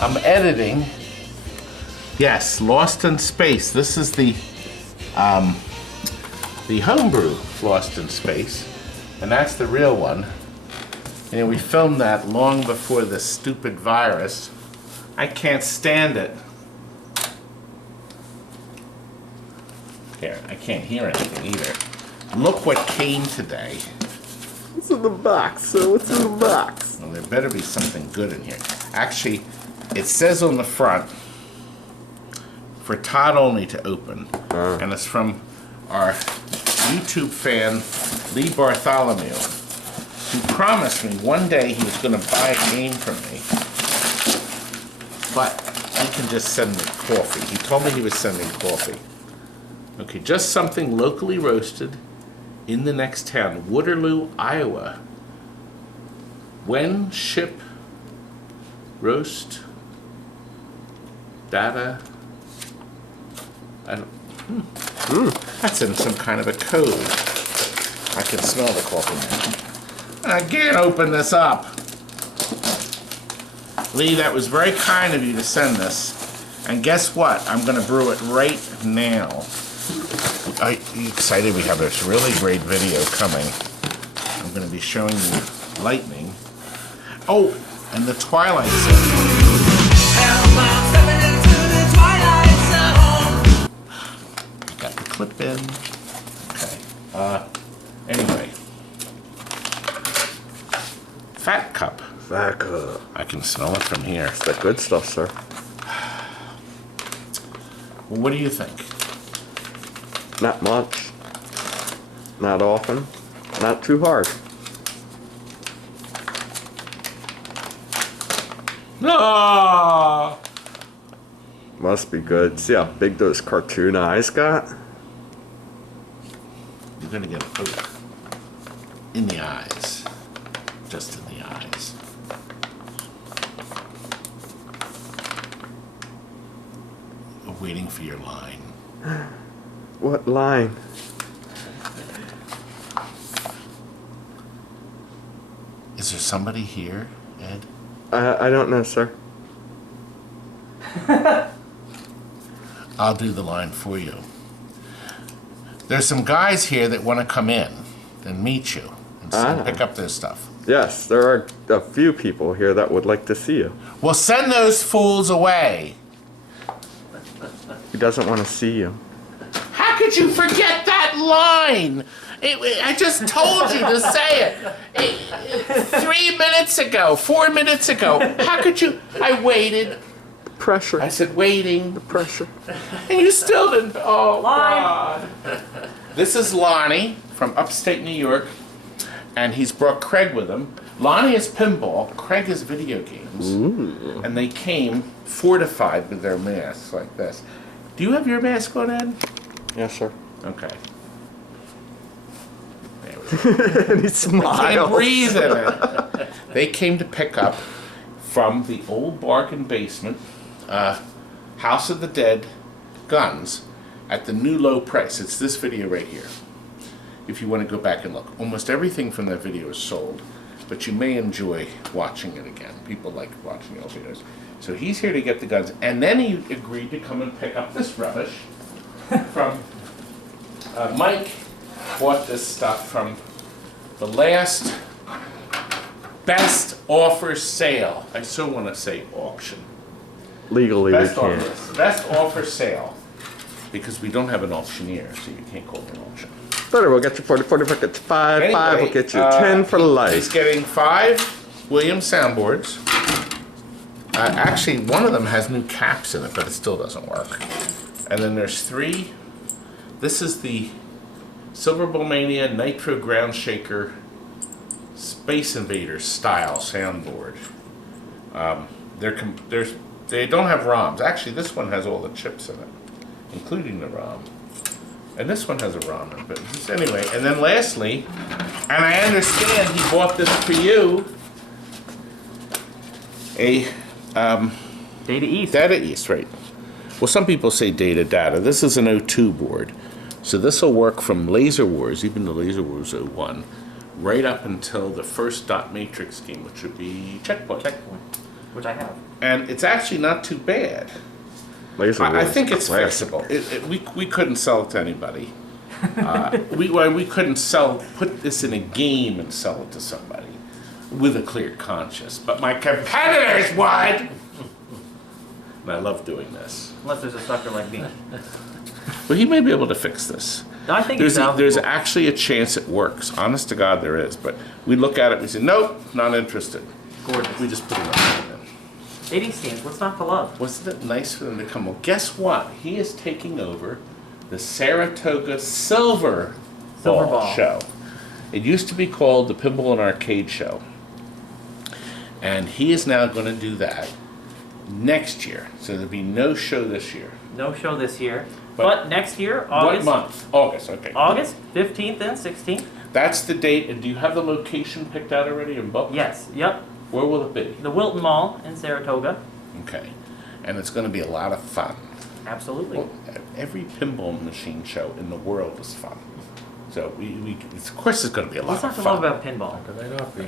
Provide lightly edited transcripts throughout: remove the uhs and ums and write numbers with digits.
I'm editing. Yes, Lost in Space. This is the homebrew Lost in Space, and that's the real one. And we filmed that long before this stupid virus. I can't stand it. Here, I can't hear anything either. Look what came today. What's in the box? So what's in the box? Well, there better be something good in here. Actually, it says on the front, for Todd only to open. And it's from our YouTube fan, Lee Bartholomew, who promised me one day he was going to buy a game from me. But he can just send me coffee. He told me he was sending coffee. Okay, just something locally roasted in the next town, Waterloo, Iowa. When ship roast data. I don't, That's in some kind of a code. I can smell the coffee now. I can't open this up. Lee, that was very kind of you to send this. And guess what? I'm going to brew it right now. Are you excited? We have this really great video coming. I'm going to be showing you lightning. Oh, and the Twilight Zone. Got the clip in. Okay. Anyway. Fat cup. Fat cup. I can smell it from here. It's that good stuff, sir. Well, what do you think? Not much. Not often. Not too hard. No. Must be good. See how big those cartoon eyes got? You're gonna get a poke in the eyes. Just in the eyes. We're waiting for your line. What line? Is there somebody here, Ed? I don't know, sir. I'll do the line for you. There's some guys here that want to come in and meet you and pick up their stuff. Yes, there are a few people here that would like to see you. Well, send those fools away. He doesn't want to see you. How could you forget that line? I just told you to say it. 3 minutes ago, 4 minutes ago. How could you? I waited. Pressure. I said waiting. The pressure. And you still didn't. Oh, God. This is Lonnie from upstate New York, and he's brought Craig with him. Lonnie is pinball, Craig is video games. Ooh. And they came fortified with their masks like this. Do you have your mask on, Ed? Yes, sir. Okay. There we go. And he I smiles. can't breathe in it. They came to pick up from the old bargain basement, House of the Dead guns at the new low price. It's this video right here. If you want to go back and look. Almost everything from that video is sold, but you may enjoy watching it again. People like watching old videos. So he's here to get the guns, and then he agreed to come and pick up this rubbish from Mike. Bought this stuff from the last best offer sale. I still want to say auction. Legally, Best we can't. offer, best offer sale, because we don't have an auctioneer, so you can't call it an auction. Better, we'll get you 40, 40, we'll get you 5, Anyway, 5, we'll get you 10 for life. He's getting 5 Williams soundboards. Actually, one of them has new caps in it, but it still doesn't work. And then there's 3. This is the Silver Bull Mania Nitro Ground Shaker Space Invaders style soundboard. They don't have ROMs. Actually, this one has all the chips in it, including the ROM. And this one has a ROM in it. But anyway, and then lastly, and I understand he bought this for you, a Data East. Data East, right. Well, some people say Data Data. This is an 02 board. So this will work from Laser Wars, even the Laser Wars 01, right up until the first dot matrix game, which would be Checkpoint. Checkpoint, which I have. and it's actually not too bad. I think it's fixable. We couldn't sell it to anybody. We couldn't put this in a game and sell it to somebody with a clear conscience. But my competitors would. And I love doing this. Unless there's a sucker like me. Well, he may be able to fix this. I think there's actually a chance it works. Honest to God, there is. But we look at it and we say, nope, not interested. Gorgeous. We just put it on. 80 stands, what's not to love? Wasn't it nice for them to come? Well, guess what? He is taking over the Saratoga Silver Ball Show. It used to be called the Pinball and Arcade Show. And he is now going to do that next year. So there'll be no show this year. No show this year. But next year, August. What month? August, okay. August 15th and 16th. That's the date. And do you have the location picked out already and booked? Yes, yep. Where will it be? The Wilton Mall in Saratoga. Okay. And it's going to be a lot of fun. Absolutely. Well, every pinball machine show in the world is fun. So we of course it's going to be a lot of fun. What's not to love about pinball? Could they not be?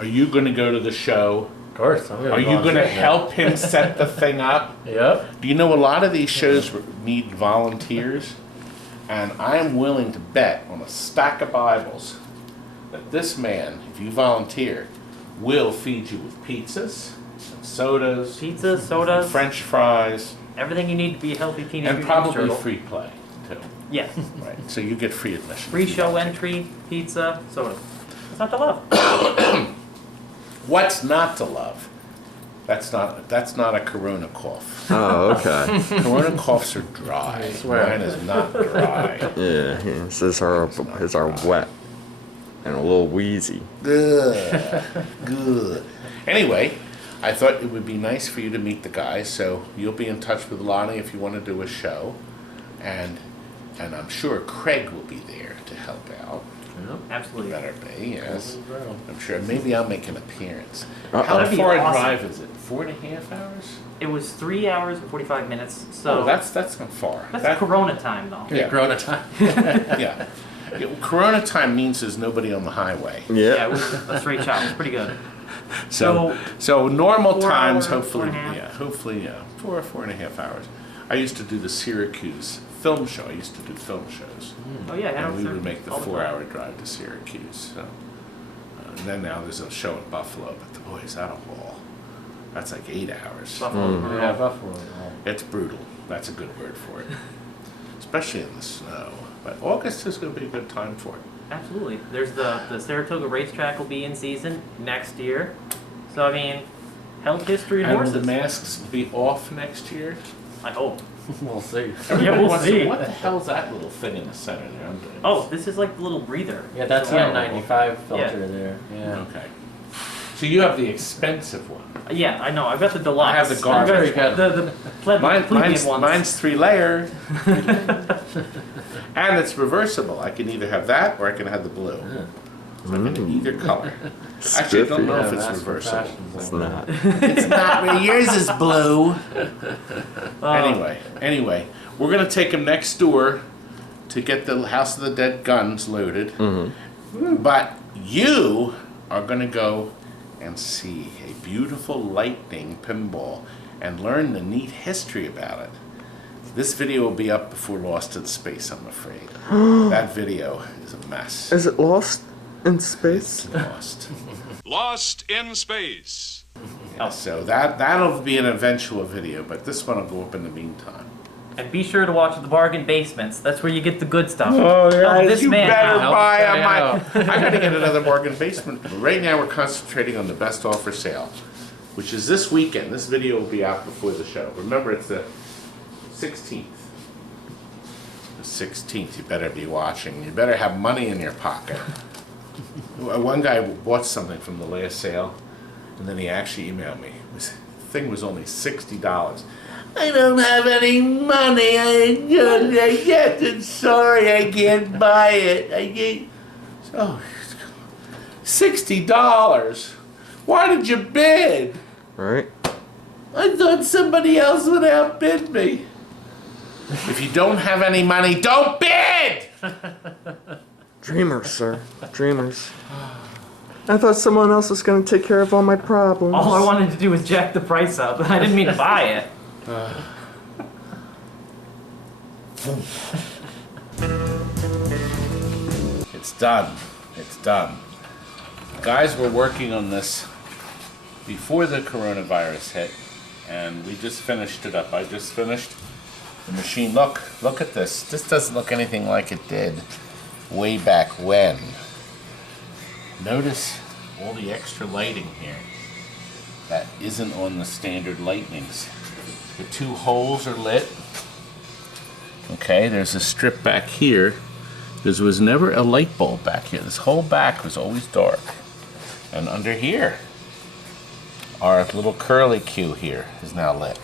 Are you going to go to the show? Of course. Are you going to help him set the thing up? Yep. Do you know a lot of these shows need volunteers? And I am willing to bet on a stack of Bibles that this man, if you volunteer, will feed you with pizzas, and sodas, Pizza, sodas, French fries, everything you need to be a healthy teenager. and probably free play too. Yeah. Right. So you get free admission. Free show entry, pizza, soda. What's not to love? What's not to love? That's not a Corona cough. Oh, okay. Corona coughs are dry. Mine is not dry. Yeah, his are wet and a little wheezy. Good. Anyway, I thought it would be nice for you to meet the guys, so you'll be in touch with Lonnie if you want to do a show, and I'm sure Craig will be there to help out. Absolutely. Better be, yes. I'm sure. Maybe I'll make an appearance. That'd How be far a awesome. drive is it? 4.5 hours? It was 3 hours and 45 minutes. So Oh, that's not far. that's Corona time, though. Yeah. Corona time. Yeah. Corona time means there's nobody on the highway. Yeah, it Yeah. was a straight shot. It was pretty good. So normal 4 times, hours, hopefully, 4.5. 4.5 hours. I used to do the Syracuse film show. I used to do film shows. Oh yeah, And we Hanover, would make the all time. 4-hour drive to Syracuse. So, and then now there's a show in Buffalo, but the boy is out of haul. That's like 8 hours. Buffalo, Brutal. Yeah, Buffalo. It's brutal. That's a good word for it. Especially in the snow. But August is going to be a good time for it. Absolutely. There's the Saratoga racetrack will be in season next year. So I mean, health history and And will horses. the masks be off next year? I hope. We'll see. Everybody we'll wants to- see. What the hell's that little thing in the center there? Oh, this is like the little breather. Yeah, that's Oh. that 95 filter Yeah. there. Yeah. Okay. So you have the expensive one. Yeah, I know. I've got the deluxe. I have the garbage. I've got the plebeian ones. Mine's 3-layer. And it's reversible. I can either have that or I can have the blue. So I can do either color. Actually, I don't know if it's that's reversible. professionals It's like not. It's not. Yours is blue. Anyway, we're gonna take him next door to get the House of the Dead guns loaded. But you are gonna go and see a beautiful lightning pinball and learn the neat history about it. This video will be up before Lost in Space, I'm afraid. That video is a mess. Is it lost in space? It's lost. Lost in Space. Yeah, so that'll be an eventual video, but this one will go up in the meantime. And be sure to watch the bargain basements. That's where you get the good stuff. Oh, yeah, this you man. better Now. buy on my... I gotta get another bargain basement. But right now we're concentrating on the best offer sale, which is this weekend. This video will be out before the show. Remember, it's the 16th. The 16th. You better be watching. You better have money in your pocket. One guy bought something from the last sale, and then he actually emailed me. The thing was only $60. I don't have any money. I'm sorry, I can't buy it. Oh, $60. Why did you bid? Right? I thought somebody else would outbid me. If you don't have any money, don't bid! Dreamers, sir. Dreamers. I thought someone else was going to take care of all my problems. All I wanted to do was jack the price up. I didn't mean to buy it. It's done. It's done. Guys were working on this before the coronavirus hit, and we just finished it up. I just finished the machine. Look at this. This doesn't look anything like it did way back when. Notice all the extra lighting here that isn't on the standard lightnings. The two holes are lit. Okay, there's a strip back here. There was never a light bulb back here. This whole back was always dark. And under here, our little curly Q here is now lit.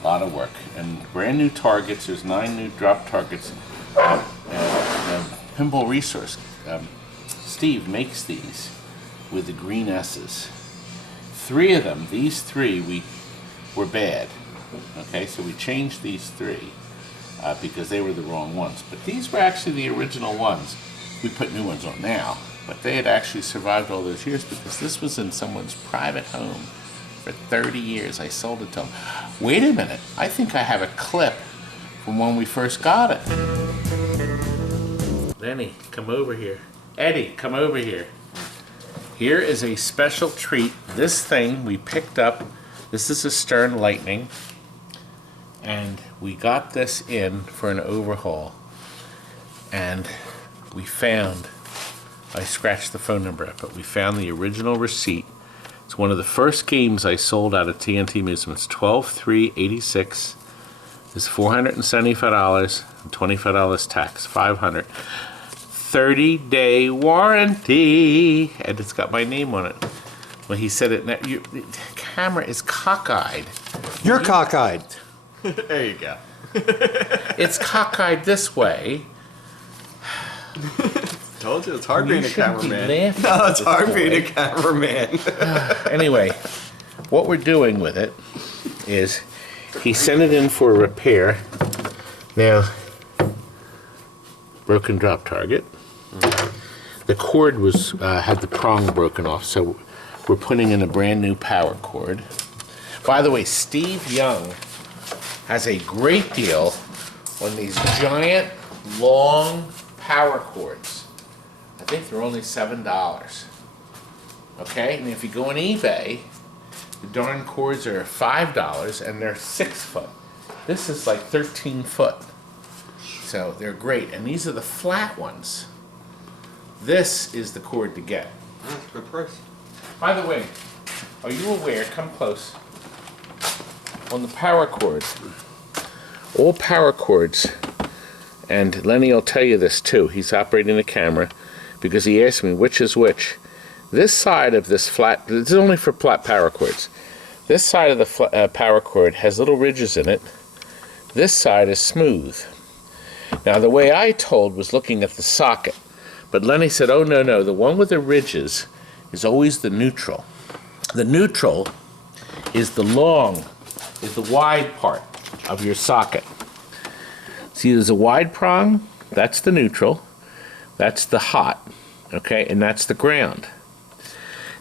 A lot of work. And brand new targets. There's 9 new drop targets. Pinball Resource. Steve makes these with the green S's. 3 of them, these 3, were bad. Okay, so we changed these 3 because they were the wrong ones. But these were actually the original ones. We put new ones on now, but they had actually survived all those years because this was in someone's private home for 30 years. I sold it to them. Wait a minute, I think I have a clip from when we first got it. Lenny, come over here. Eddie, come over here. Here is a special treat. This thing we picked up. This is a Stern Lightning. And we got this in for an overhaul. And we found, I scratched the phone number up, but we found the original receipt. It's one of the first games I sold out of TNT Amusements. 12/3/86 is $475 and $25 tax, $500. 30-day warranty, and it's got my name on it. Well, he said it. The camera is cockeyed. You're cockeyed. There you go. It's cockeyed this way. Told you it's hard being a cameraman. No, it's hard being a cameraman. Anyway, what we're doing with it is he sent it in for repair. Now, broken drop target. The cord was had the prong broken off, so we're putting in a brand new power cord. By the way, Steve Young has a great deal on these giant, long power cords. I think they're only $7. Okay, and if you go on eBay, the darn cords are $5 and they're 6 foot. This is like 13 foot. So they're great, and these are the flat ones. This is the cord to get. Good price. By the way, are you aware, come close, on the power cords, all power cords, and Lenny will tell you this too, he's operating the camera, because he asked me which is which. This side of this flat, this is only for flat power cords, this side of the power cord has little ridges in it, this side is smooth. Now the way I told was looking at the socket, but Lenny said, oh no, the one with the ridges is always the neutral. The neutral is the wide part of your socket. See, there's a wide prong, that's the neutral, that's the hot, okay, and that's the ground.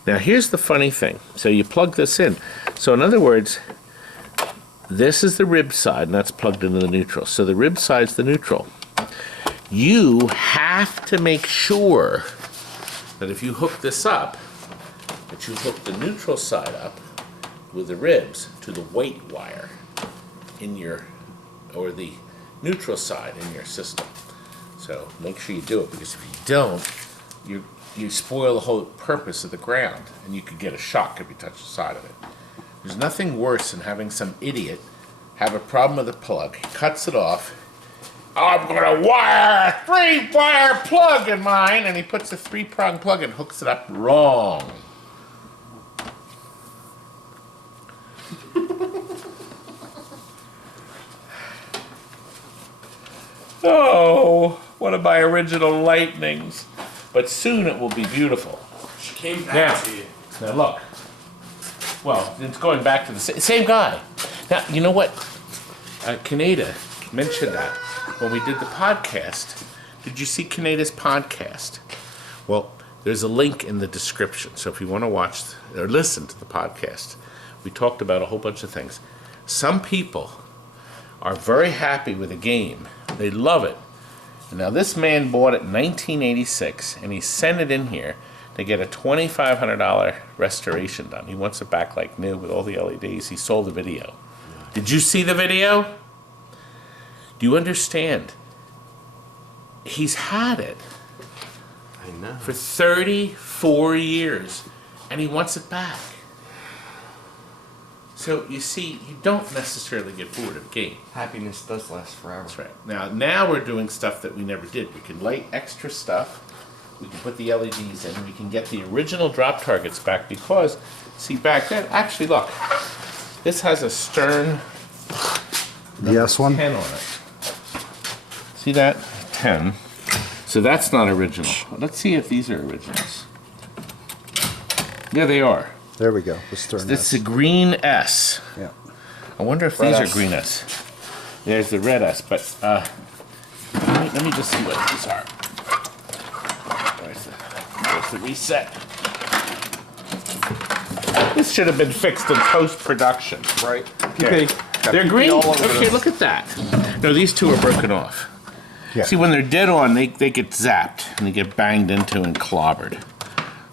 Now here's the funny thing. So you plug this in. So in other words, this is the rib side, and that's plugged into the neutral. So the rib side's the neutral. You have to make sure that if you hook this up, that you hook the neutral side up with the ribs to the white wire in your, or the neutral side in your system. So make sure you do it, because if you don't, you spoil the whole purpose of the ground, and you could get a shock if you touch the side of it. There's nothing worse than having some idiot have a problem with a plug. He cuts it off. Oh, I'm gonna wire a 3-wire plug in mine, and he puts a 3-prong plug and hooks it up wrong. Oh, one of my original lightnings. But soon it will be beautiful. She came back to you. Now look. Well, it's going back to the same guy. Now, you know what? Kaneda mentioned that when we did the podcast. Did you see Kaneda's podcast? Well, There's a link in the description. So if you want to watch or listen to the podcast, we talked about a whole bunch of things. Some people are very happy with the game. They love it. And now this man bought it in 1986, and he sent it in here to get a $2,500 restoration done. He wants it back like new with all the LEDs. He saw the video. Did you see the video? Do you understand? He's had it I know. for 34 years, and he wants it back. So you see, you don't necessarily get bored of a game. Happiness does last forever. That's right. Now we're doing stuff that we never did. We can light extra stuff. We can put the LEDs in. We can get the original drop targets back because, see, back then, actually, look, this has a Stern The S one? 10 on it. See that? 10. So that's not original. Let's see if these are originals. Yeah, they are. There we go. The Stern This is S. a green S. Yeah. I wonder if Red these S. are green S. There's the red S, but let me just see what these are. Where's the reset? This should have been fixed in post-production. Right? There. They're green. all over Okay, this. look at that. No, these two are broken off. Yeah. See, when they're dead on, they get zapped and they get banged into and clobbered.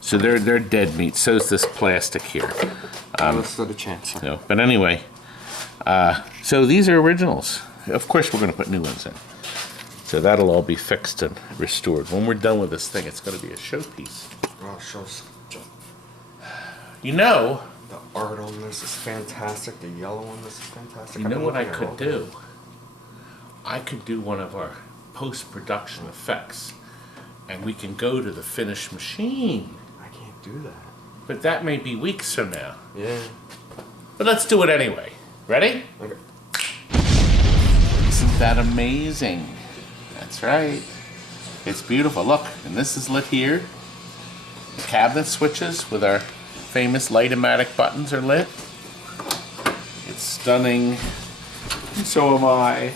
So they're dead meat. So is this plastic here. Let's do the chance. No, but anyway, so these are originals. Of course, we're going to put new ones in. So that'll all be fixed and restored. When we're done with this thing, it's going to be a showpiece. Oh, shows. You know, The art on this is fantastic. The yellow on this is fantastic. you I've know been what I looking at all could do? I could do one of our post-production effects, and we can go to the finished machine. I can't do that. But that may be weeks from now. Yeah. But let's do it anyway. Ready? Okay. Isn't that amazing? That's right. It's beautiful. Look, and this is lit here. The cabinet switches with our famous light-o-matic buttons are lit. It's stunning. And so am I.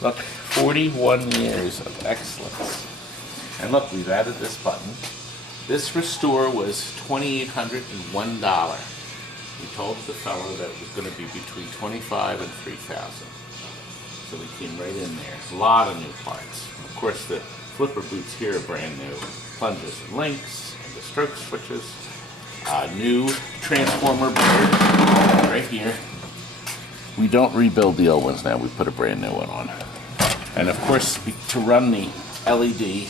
Look, 41 years of excellence. And look, we've added this button. This restore was $2,801. We told the fellow that it was going to be between $25,000 and $3,000. So we came right in there. A lot of new parts. Of course, the flipper boots here are brand new. Plungers and links, and the stroke switches. New transformer board right here. We don't rebuild the old ones now. We put a brand new one on. And of course, to run the LED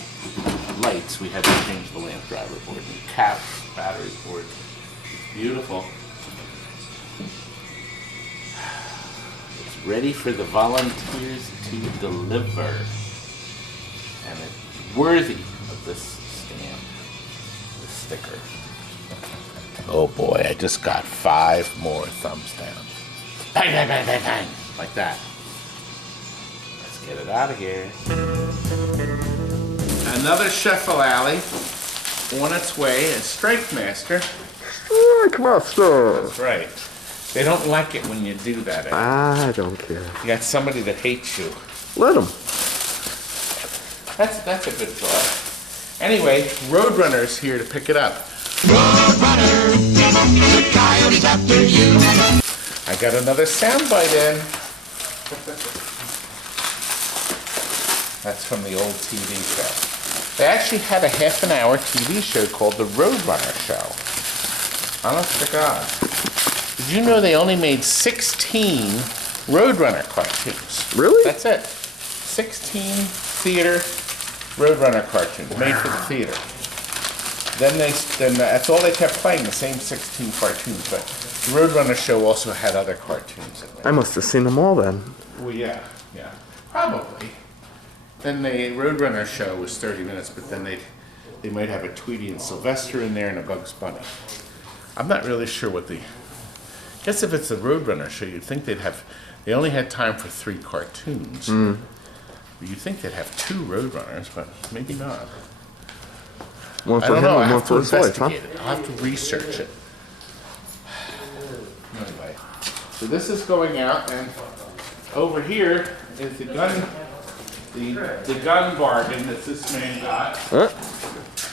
lights, we had to change the lamp driver board. New caps, battery board. Beautiful. It's ready for the volunteers to deliver. And it's worthy of this stamp, this sticker. Oh boy, I just got 5 more thumbs down. Bang, bang, bang, bang, bang. Like that. Let's get it out of here. Another Sheffield Alley on its way, a Strike Master. Strike Master! That's right. They don't like it when you do that. I don't care. You got somebody that hates you. Let them. That's a good thought. Anyway, Roadrunner's here to pick it up. Roadrunner, the coyote's after you. I got another soundbite in. That's from the old TV show. They actually had a half-an-hour TV show called The Roadrunner Show. Honest to God. Did you know they only made 16 Roadrunner cartoons? Really? That's it. 16 theater Roadrunner cartoons made for the theater. Then that's all they kept playing, the same 16 cartoons. But the Roadrunner Show also had other cartoons in there. I must have seen them all then. Well, yeah, probably. Then the Roadrunner Show was 30 minutes, but then they might have a Tweety and Sylvester in there and a Bugs Bunny. I'm not really sure what the. I guess if it's the Roadrunner Show, you'd think they only had time for 3 cartoons. You'd think they'd have 2 Roadrunners, but maybe not. One I for don't him know. I and one have for to his wife, huh? investigate it. I'll have to research it. Anyway, so this is going out, and over here is the gun bargain that this man got. Huh?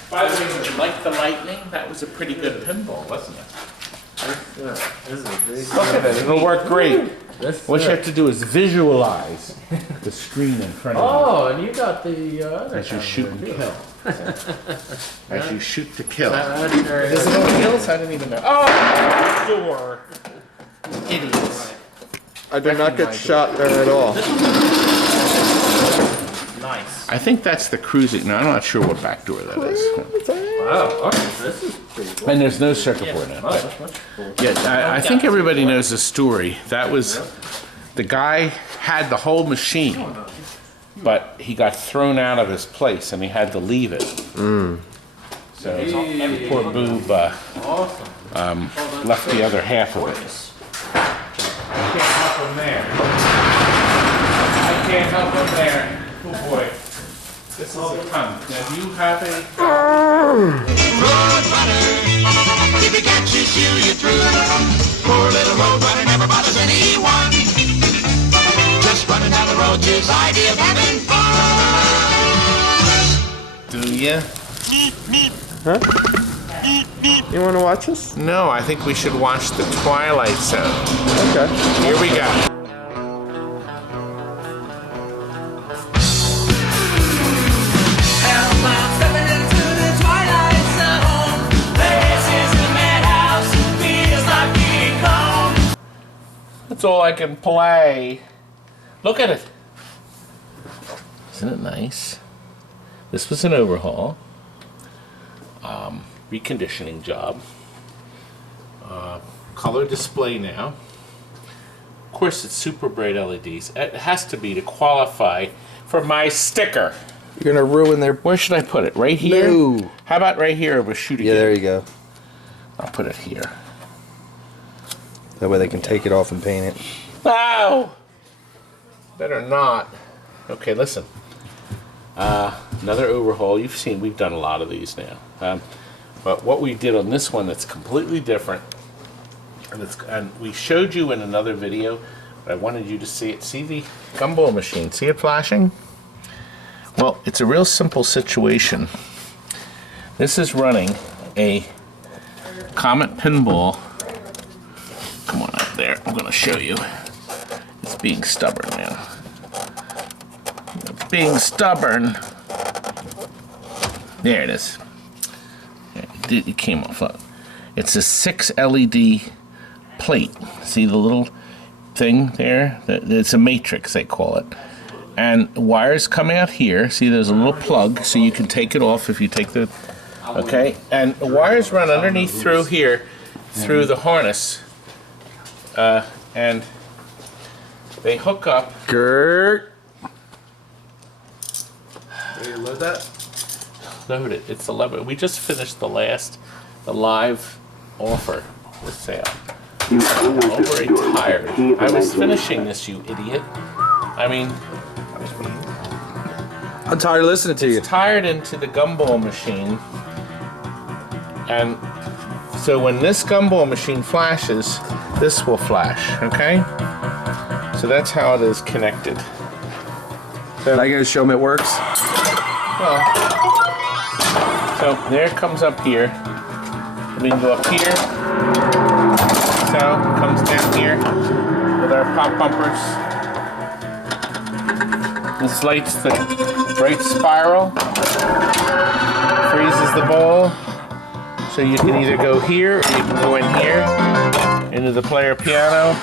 By the way, like the lightning, that was a pretty good pinball, wasn't it? This is a big. Look at it, it'll work great. What you have to do is visualize the screen in front of Oh, and you got the other. you as you shoot and kill. As you shoot to kill. That's very Is it on wheels? I didn't even know. Oh, door. Idiots. I did not get shot there at all. nice. I think that's the cruising. No, I'm not sure what back door that is. Wow. Okay, this is pretty cool. And there's no circuit board in it. Oh, that's much cool. Yeah, I think everybody knows the story. That was, the guy had the whole machine, but he got thrown out of his place and he had to leave it. So poor boob Awesome. left the other half of it. I can't help him there. I can't help him there. Oh boy. This is a ton. Now, do you have a... Road runner, if he catches you, you're through. Poor little road runner never bothers anyone. Just running down the road's his idea of having fun. Do ya? You want to watch this? No, I think we should watch the Twilight Zone. Okay. Here we go. That's all I can play. Look at it. Isn't it nice? This was an overhaul. Reconditioning job. Color display now. Of course, it's super bright LEDs. It has to be to qualify for my sticker. You're gonna ruin their. Where should I put it? Right here? No. How about right here over shooting? Yeah, there you go. I'll put it here. That way they can take it off and paint it. Ow! Better not. Okay, listen. Another overhaul. You've seen, we've done a lot of these now. But what we did on this one that's completely different, and we showed you in another video, but I wanted you to see it. See the gumball machine? See it flashing? Well, it's a real simple situation. This is running a Comet pinball. Come on up there. I'm going to show you. It's being stubborn, man. It's being stubborn. There it is. It came off. Look. It's a 6 LED plate. See the little thing there? It's a matrix, they call it. And wires coming out here. See, there's a little plug, so you can take it off if you take the... Okay? And the wires run underneath through here, through the harness. And they hook up. Gert. Ready to load that? Load it. It's 11. We just finished the live offer, the sale. I'm very tired. I was finishing this, you idiot. I mean, I'm tired of listening to you. tired into the gumball machine. And so when this gumball machine flashes, this will flash, okay? So that's how it is connected. Am I gonna show them it works? Well, so there it comes up here. We can go up here. So it comes down here with our pop bumpers. This lights the bright spiral, freezes the ball. So you can either go here or you can go in here into the player piano.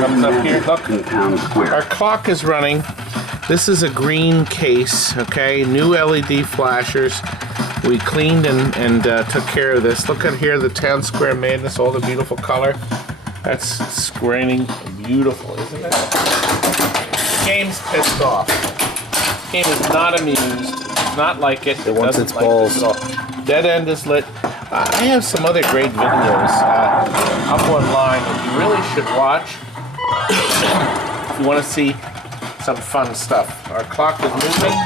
Comes up here. Look, our clock is running. This is a green case, okay? New LED flashers. We cleaned and took care of this. Look at here, the Town Square Madness, all the beautiful color. That's screening beautiful, isn't it? The game's pissed off. The game is not amused. It's not like it. It wants doesn't its like balls. this at all. Dead end is lit. I have some other great videos up online that you really should watch if you want to see some fun stuff. Our clock is moving.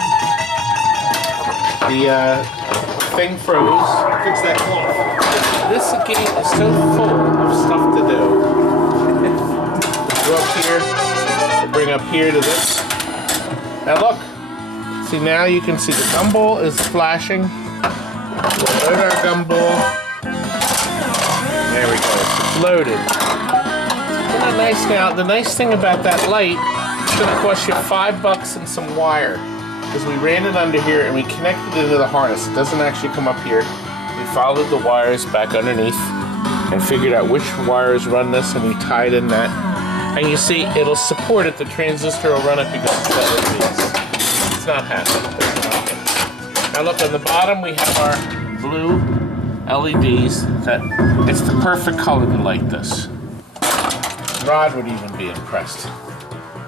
The thing froze. Fix that cloth. This game is so full of stuff to do. Go up here, we'll bring up here to this. Now look, See, now you can see the gumball is flashing. We'll load our gumball. There we go. It's loaded. Isn't that nice now? The nice thing about that light, it's going to cost you $5 and some wire. Because we ran it under here and we connected it to the harness. It doesn't actually come up here. We followed the wires back underneath and figured out which wires run this, and we tied in that. And you see, it'll support it. The transistor will run it because it's LEDs. It's not happening. Now look, on the bottom we have our blue LEDs. It's the perfect color to light this. Rod would even be impressed.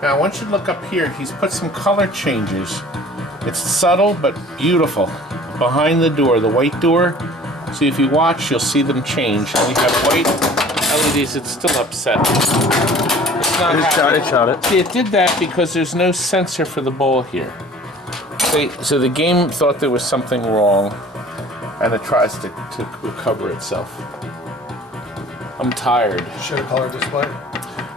Now I want you to look up here. He's put some color changes. It's subtle but beautiful. Behind the door, the white door. See, if you watch, you'll see them change. We have white LEDs. It's still upset. It's not happening. Shot it. See, it did that because there's no sensor for the ball here. See, so the game thought there was something wrong, and it tries to recover itself. I'm tired. Show color display.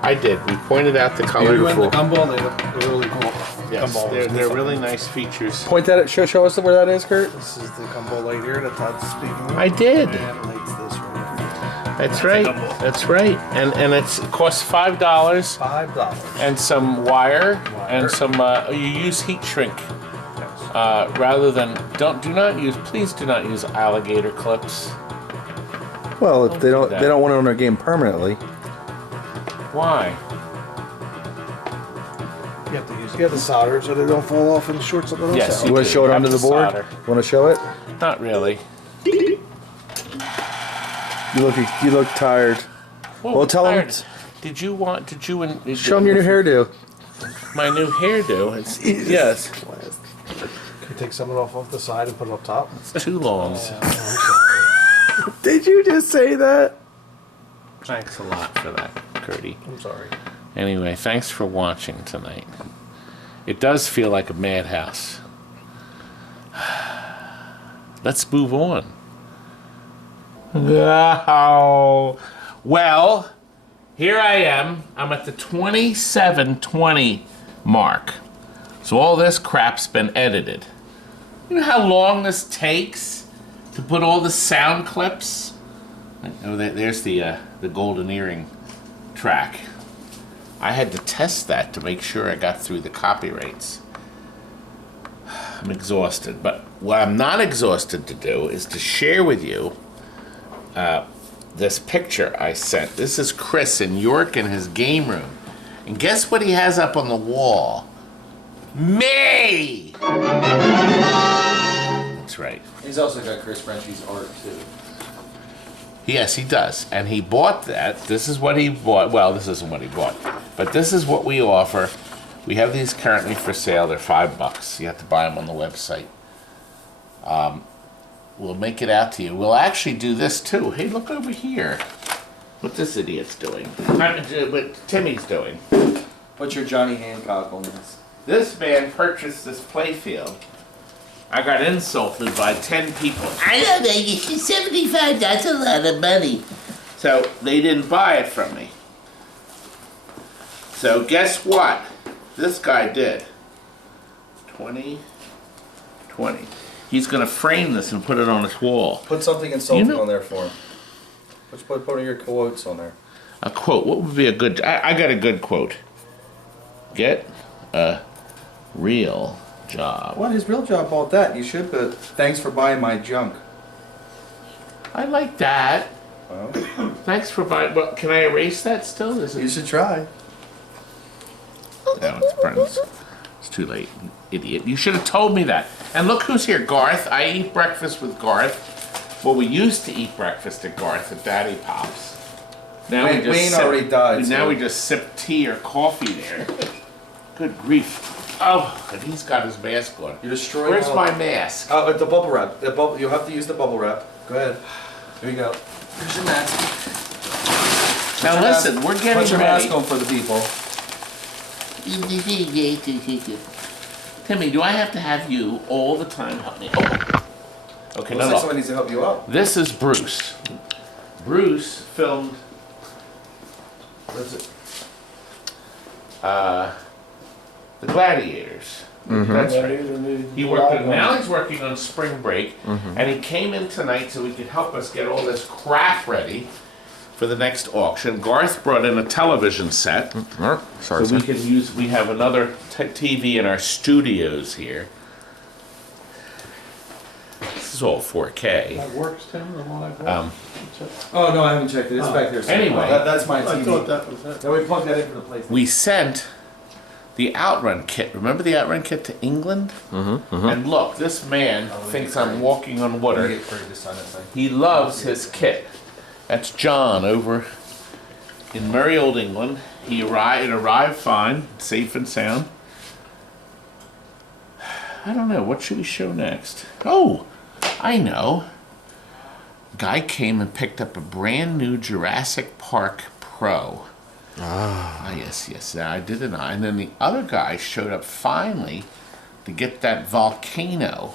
I did. We pointed out the color. You and the gumball, they look really cool. Yes, Gumball. they're really nice features. Point that at, show us where that is, Kurt. This is the gumball light here that Todd's speaking of. I did. And it lights this right That's right. That's right. And it costs $5 here. $5. and some wire and some. You use heat shrink rather than please do not use alligator clips. Well, if they do don't want it on their game permanently. Why? You have to solder so they don't fall off and short something else Yes, out. You want to show it have under the to board? solder. Want to show it? Not really. You look tired. Well, tell them. Did you Show them your new hairdo. My new hairdo. Yes. Can you take some of it off the side and put it up top? It's too long. Did you just say that? Thanks a lot for that, Curdy. I'm sorry. Anyway, thanks for watching tonight. It does feel like a madhouse. Let's move on. Oh. Well, here I am. I'm at the 27:20 mark. So all this crap's been edited. You know how long this takes to put all the sound clips? Oh, there's the golden earring track. I had to test that to make sure I got through the copyrights. I'm exhausted, but what I'm not exhausted to do is to share with you this picture I sent. This is Chris in York in his game room. And guess what he has up on the wall? Me! That's right. He's also got Chris Frenchie's art too. Yes, he does. And he bought that. This is what he bought. Well, this isn't what he bought. But this is what we offer. We have these currently for sale. They're $5. You have to buy them on the website. We'll make it out to you. We'll actually do this too. Hey, look over here. What this idiot's doing. What Timmy's doing. What's your Johnny Hancock on this? This man purchased this playfield. I got insulted by 10 people. I don't know, you should $75, that's a lot of money. So they didn't buy it from me. So guess what? This guy did. 20. He's gonna frame this and put it on his wall. Put something insulting You know- on there for him. Let's put one of your quotes on there. A quote, what would be a good, I got a good quote. Get a real job. What? His real job bought that. You should put thanks for buying my junk. I like that. Well, Thanks for buying, well, can I erase that still? Is it? you should try. No, it's burned. It's too late, idiot. You should have told me that. And look who's here, Garth. I eat breakfast with Garth. Well, we used to eat breakfast at Garth at Daddy Pop's. Now Wayne already died, Now so- we just sip tea or coffee there. Good grief. Oh, and he's got his mask on. You're destroying. Where's all- my mask? Oh, the bubble wrap. The bubble. You have to use the bubble wrap. Go ahead. Here you go. Here's your mask. Now Put your listen, mask- we're getting Put your ready. mask on for the people. Timmy, do I have to have you all the time help me? Oh. Okay, Looks no. like someone needs to help you out. This is Bruce. Bruce filmed. What is it? The Gladiators. That's right. He worked on, now he's working on spring break, and he came in tonight so he could help us get all this crap ready for the next auction. Garth brought in a television set, Sorry, so we can use. We have another TV in our studios here. This is all 4K. That works, Tim, the one I bought? Oh no, I haven't checked it. It's back there. Anyway. That's my I TV. thought that was it. Then we plug that into the place. We sent the Outrun kit. Remember the Outrun kit to England? And look, this man thinks I'm walking on water. He loves his kit. That's John over in merry old England. It arrived fine, safe and sound. I don't know, what should we show next? Oh, I know. Guy came and picked up a brand new Jurassic Park Pro. Ah, yes, I did it. And then the other guy showed up finally to get that Volcano.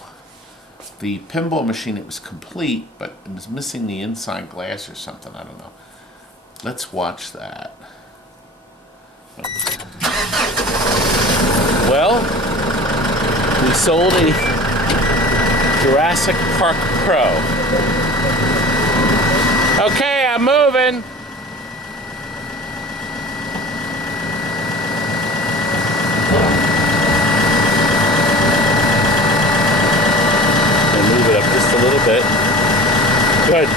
The pinball machine, it was complete, but it was missing the inside glass or something, I don't know. Let's watch that. Well, we sold a Jurassic Park Pro. Okay, I'm moving. And move it up just a little bit. Good.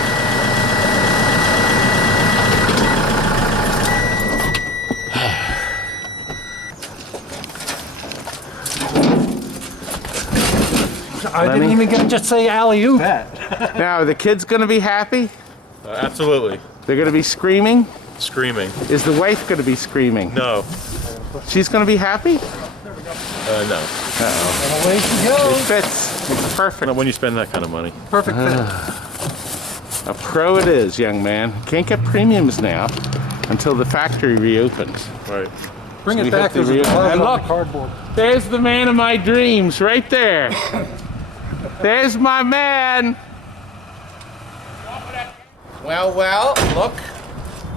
I didn't even get to just say alley-oop. Now, are the kids going to be happy? Absolutely. They're going to be screaming? Screaming. Is the wife going to be screaming? No. She's going to be happy? No. Uh-oh. Away she goes. It fits. It's perfect. Not when you spend that kind of money. Perfect fit. A Pro it is, young man. Can't get premiums now until the factory reopens. Right. Bring So we it back. hope they There's a reopen. card And on look. the cardboard. There's the man of my dreams, right there. There's my man. Well, look.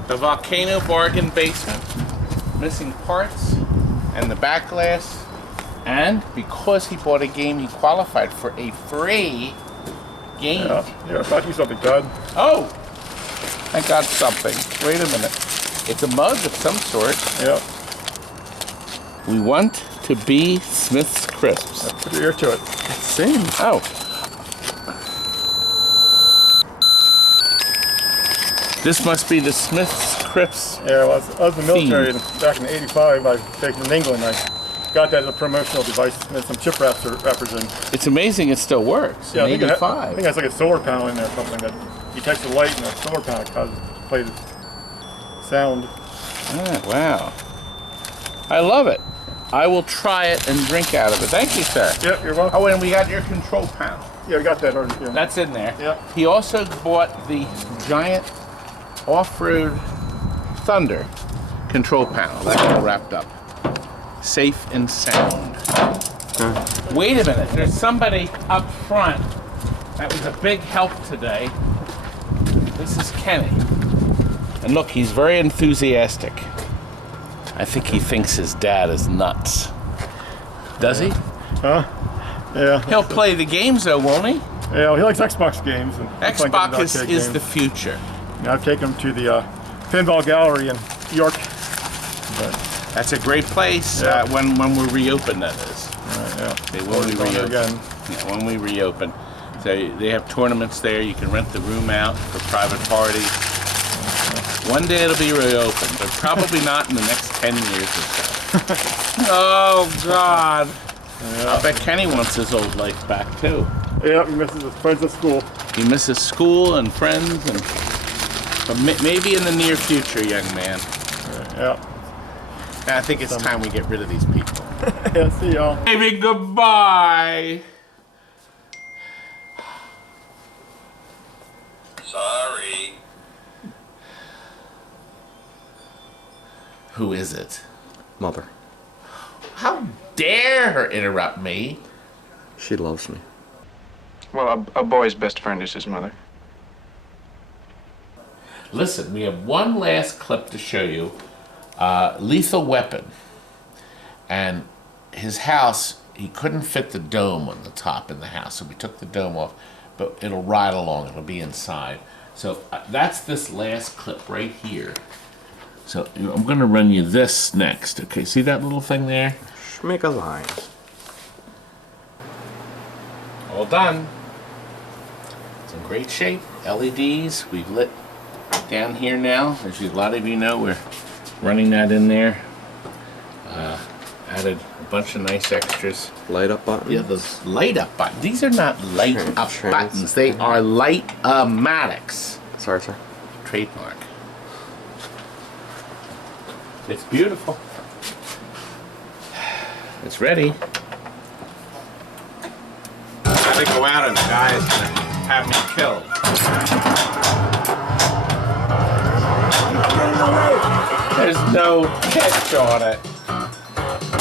The Volcano bargain basement. Missing parts and the back glass. And because he bought a game, he qualified for a free game. Yeah, I got you something, Todd. Oh, I got something. Wait a minute. It's a mug of some sort. Yeah. We want to be Smith's Crisps. Put your ear to it. Same. Oh. This must be the Smith's Crisps. Yeah, well, I was in the military back in '85. I was stationed in England. I got that as a promotional device. There's some chip wrappers in. It's amazing it still works. Yeah, in I think, I 85. think that's like a solar panel in there or something that detects the light and the solar panel causes it to play the sound. Ah, wow. I love it. I will try it and drink out of it. Thank you, sir. Yep, you're welcome. Oh, and we got your control panel. Yeah, we got that already. Yeah. That's in there. Yep. He also bought the giant off-road Thunder control panel. That's all wrapped up. Safe and sound. Wait a minute. There's somebody up front that was a big help today. This is Kenny. And look, he's very enthusiastic. I think he thinks his dad is nuts. Does he? Huh? Yeah. He'll play the games though, won't he? Yeah, well, he likes Xbox games. And Xbox is the future. Yeah, I've taken him to the Pinball Gallery in York. That's a great place when we reopen, that is. Yeah. They will be reopen. Again. Yeah, when we reopen. So they have tournaments there. You can rent the room out for private parties. One day it'll be reopened, but probably not in the next 10 years or so. Oh, God. Yeah. I bet Kenny wants his old life back, too. Yeah, he misses his friends at school. He misses school and friends, but maybe in the near future, young man. Yeah. I think it's time we get rid of these people. Yeah, see y'all. Baby, goodbye. Sorry. Who is it? Mother. How dare her interrupt me? She loves me. Well, a boy's best friend is his mother. Listen, we have one last clip to show you. Lethal Weapon. And his house, he couldn't fit the dome on the top in the house, so we took the dome off, but it'll ride along, it'll be inside. So that's this last clip right here. So I'm gonna run you this next, okay? See that little thing there? Make a line. All done. It's in great shape. LEDs, we've lit down here now. As a lot of you know, we're running that in there. Added a bunch of nice extras. Light up button? Yeah, those light up buttons. These are not light up buttons. They are light-o-matics. Sorry, sir. Trademark. It's beautiful. It's ready. I gotta go out and the guy's gonna have me killed. There's no catch on it.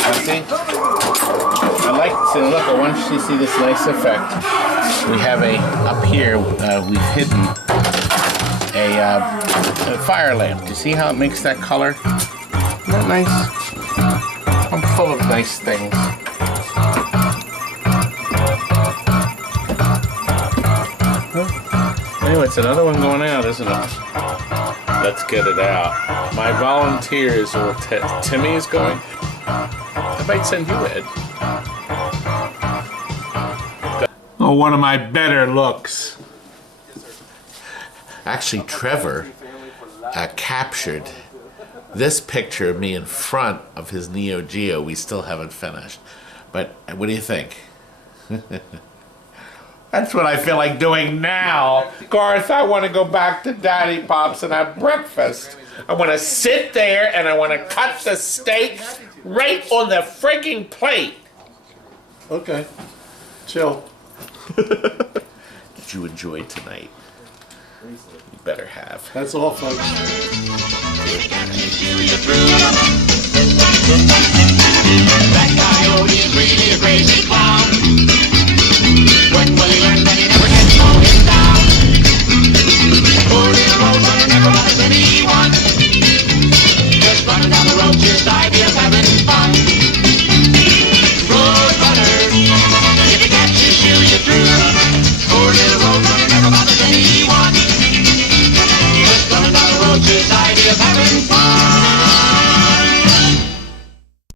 See? I like to look. I want you to see this nice effect. We have up here. We've hidden a fire lamp. Do you see how it makes that color? Isn't that nice? I'm full of nice things. Anyway, it's another one going out, isn't it? Let's get it out. My volunteers, or Timmy is going. I might send you, Ed. Oh, one of my better looks. Actually, Trevor captured this picture of me in front of his Neo Geo. We still haven't finished. But what do you think? That's what I feel like doing now. Garth, I want to go back to Daddy Pop's and have breakfast. I want to sit there and I want to cut the steak right on the frigging plate. Okay. Chill. Did you enjoy tonight? You better have. That's all, folks. That coyote is really a crazy clown. When will he learn that he never can slow him down? Poor little road runner never bothers anyone. Just running down the road, just ideas having fun. Road runner, if you catch you, shoot you through.